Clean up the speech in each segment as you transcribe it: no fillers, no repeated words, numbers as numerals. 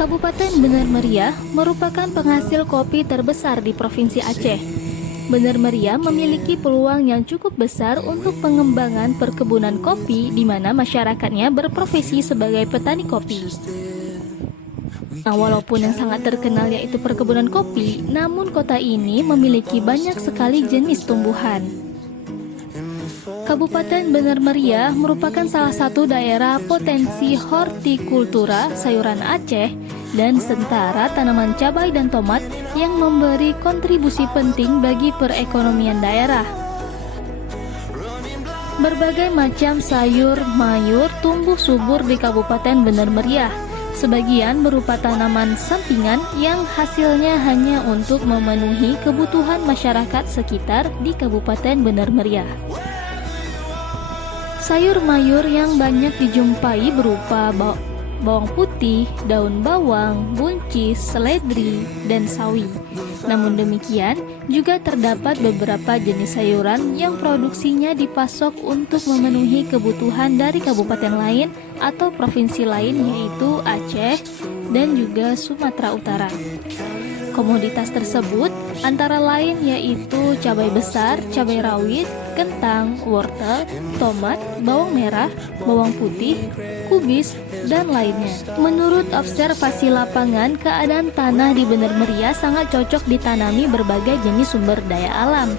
Kabupaten Bener Meriah merupakan penghasil kopi terbesar di Provinsi Aceh. Bener Meriah memiliki peluang yang cukup besar untuk pengembangan perkebunan kopi di mana masyarakatnya berprofesi sebagai petani kopi. Nah, walaupun yang sangat terkenal yaitu perkebunan kopi, namun kota ini memiliki banyak sekali jenis tumbuhan. Kabupaten Bener Meriah merupakan salah satu daerah potensi hortikultura sayuran Aceh dan sentara tanaman cabai dan tomat yang memberi kontribusi penting bagi perekonomian daerah. Berbagai macam sayur mayur tumbuh subur di Kabupaten Bener Meriah. Sebagian berupa tanaman sampingan yang hasilnya hanya untuk memenuhi kebutuhan masyarakat sekitar di Kabupaten Bener Meriah. Sayur mayur yang banyak dijumpai berupa bawang putih, daun bawang, buncis, seledri, dan sawi. Namun demikian, juga terdapat beberapa jenis sayuran yang produksinya dipasok untuk memenuhi kebutuhan dari kabupaten lain atau provinsi lain yaitu Aceh dan juga Sumatera Utara. Komoditas tersebut antara lain yaitu cabai besar, cabai rawit, kentang, wortel, tomat, bawang merah, bawang putih, kubis, dan lainnya. Menurut observasi lapangan, keadaan tanah di Bener Meriah sangat cocok ditanami berbagai jenis sumber daya alam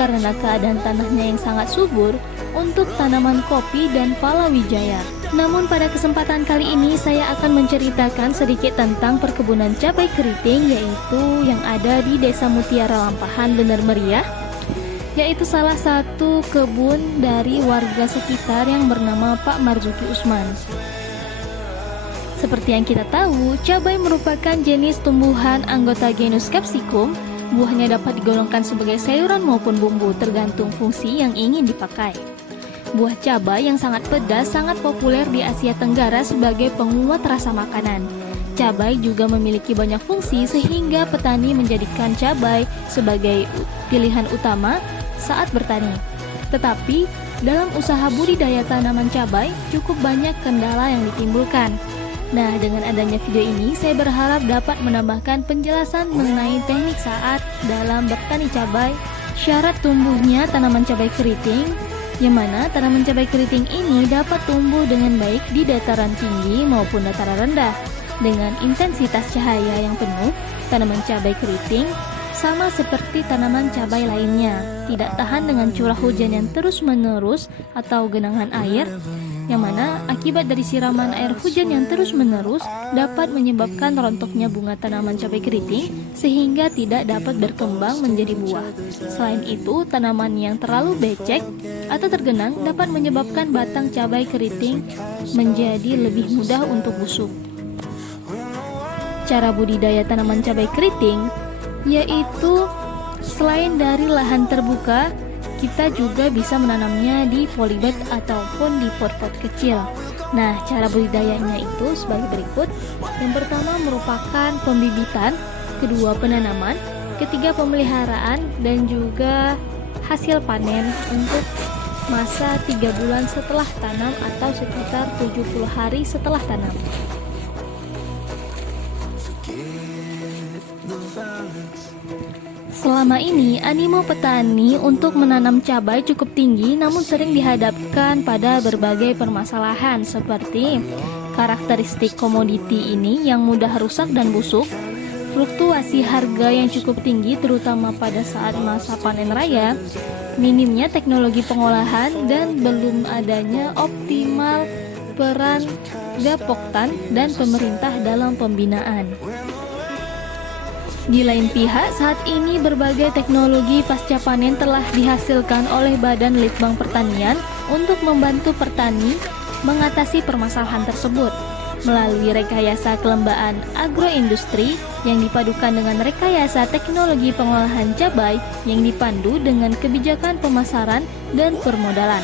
karena keadaan tanahnya yang sangat subur untuk tanaman kopi dan palawijaya. Namun pada kesempatan kali ini saya akan menceritakan sedikit tentang perkebunan cabai keriting yaitu yang ada di Desa Mutiara Lampahan, Bener Meriah, yaitu salah satu kebun dari warga sekitar yang bernama Pak Marzuki Usman. Seperti yang kita tahu, cabai merupakan jenis tumbuhan anggota genus Capsicum. Buahnya dapat digolongkan sebagai sayuran maupun bumbu tergantung fungsi yang ingin dipakai. Buah cabai yang sangat pedas sangat populer di Asia Tenggara sebagai penguat rasa makanan. Cabai juga memiliki banyak fungsi sehingga petani menjadikan cabai sebagai pilihan utama saat bertani. Tetapi, dalam usaha budidaya tanaman cabai cukup banyak kendala yang ditimbulkan. Nah, dengan adanya video ini, saya berharap dapat menambahkan penjelasan mengenai teknik saat dalam bertani cabai, syarat tumbuhnya tanaman cabai keriting, yang mana tanaman cabai keriting ini dapat tumbuh dengan baik di dataran tinggi maupun dataran rendah. Dengan intensitas cahaya yang penuh, tanaman cabai keriting sama seperti tanaman cabai lainnya, tidak tahan dengan curah hujan yang terus-menerus atau genangan air, yang mana akibat dari siraman air hujan yang terus-menerus dapat menyebabkan rontoknya bunga tanaman cabai keriting sehingga tidak dapat berkembang menjadi buah. Selain itu, tanaman yang terlalu becek atau tergenang dapat menyebabkan batang cabai keriting menjadi lebih mudah untuk busuk. Cara budidaya tanaman cabai keriting yaitu selain dari lahan terbuka, kita juga bisa menanamnya di polybag ataupun di pot-pot kecil. Nah, cara budidayanya itu sebagai berikut. Yang pertama merupakan pembibitan, kedua penanaman, ketiga pemeliharaan, dan juga hasil panen untuk masa 3 bulan setelah tanam atau sekitar 70 hari setelah tanam. Selama ini, animo petani untuk menanam cabai cukup tinggi namun sering dihadapkan pada berbagai permasalahan seperti karakteristik komoditi ini yang mudah rusak dan busuk, fluktuasi harga yang cukup tinggi terutama pada saat masa panen raya, minimnya teknologi pengolahan, dan belum adanya optimal peran Gapoktan dan pemerintah dalam pembinaan. Di lain pihak, saat ini berbagai teknologi pasca panen telah dihasilkan oleh Badan Litbang Pertanian untuk membantu petani mengatasi permasalahan tersebut melalui rekayasa kelembaan agroindustri yang dipadukan dengan rekayasa teknologi pengolahan cabai yang dipandu dengan kebijakan pemasaran dan permodalan.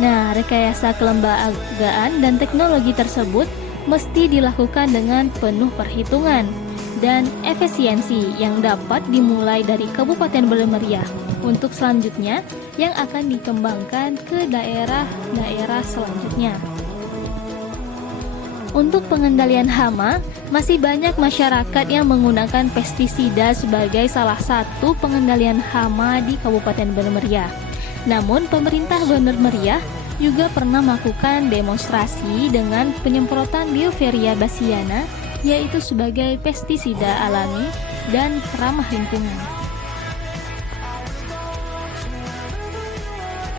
Nah, rekayasa kelembagaan dan teknologi tersebut mesti dilakukan dengan penuh perhitungan dan efisiensi yang dapat dimulai dari Kabupaten Bener Meriah untuk selanjutnya yang akan dikembangkan ke daerah-daerah selanjutnya. Untuk pengendalian hama, masih banyak masyarakat yang menggunakan pestisida sebagai salah satu pengendalian hama di Kabupaten Bener Meriah. Namun, pemerintah Bener Meriah juga pernah melakukan demonstrasi dengan penyemprotan Bioveria bassiana, yaitu sebagai pestisida alami dan ramah lingkungan.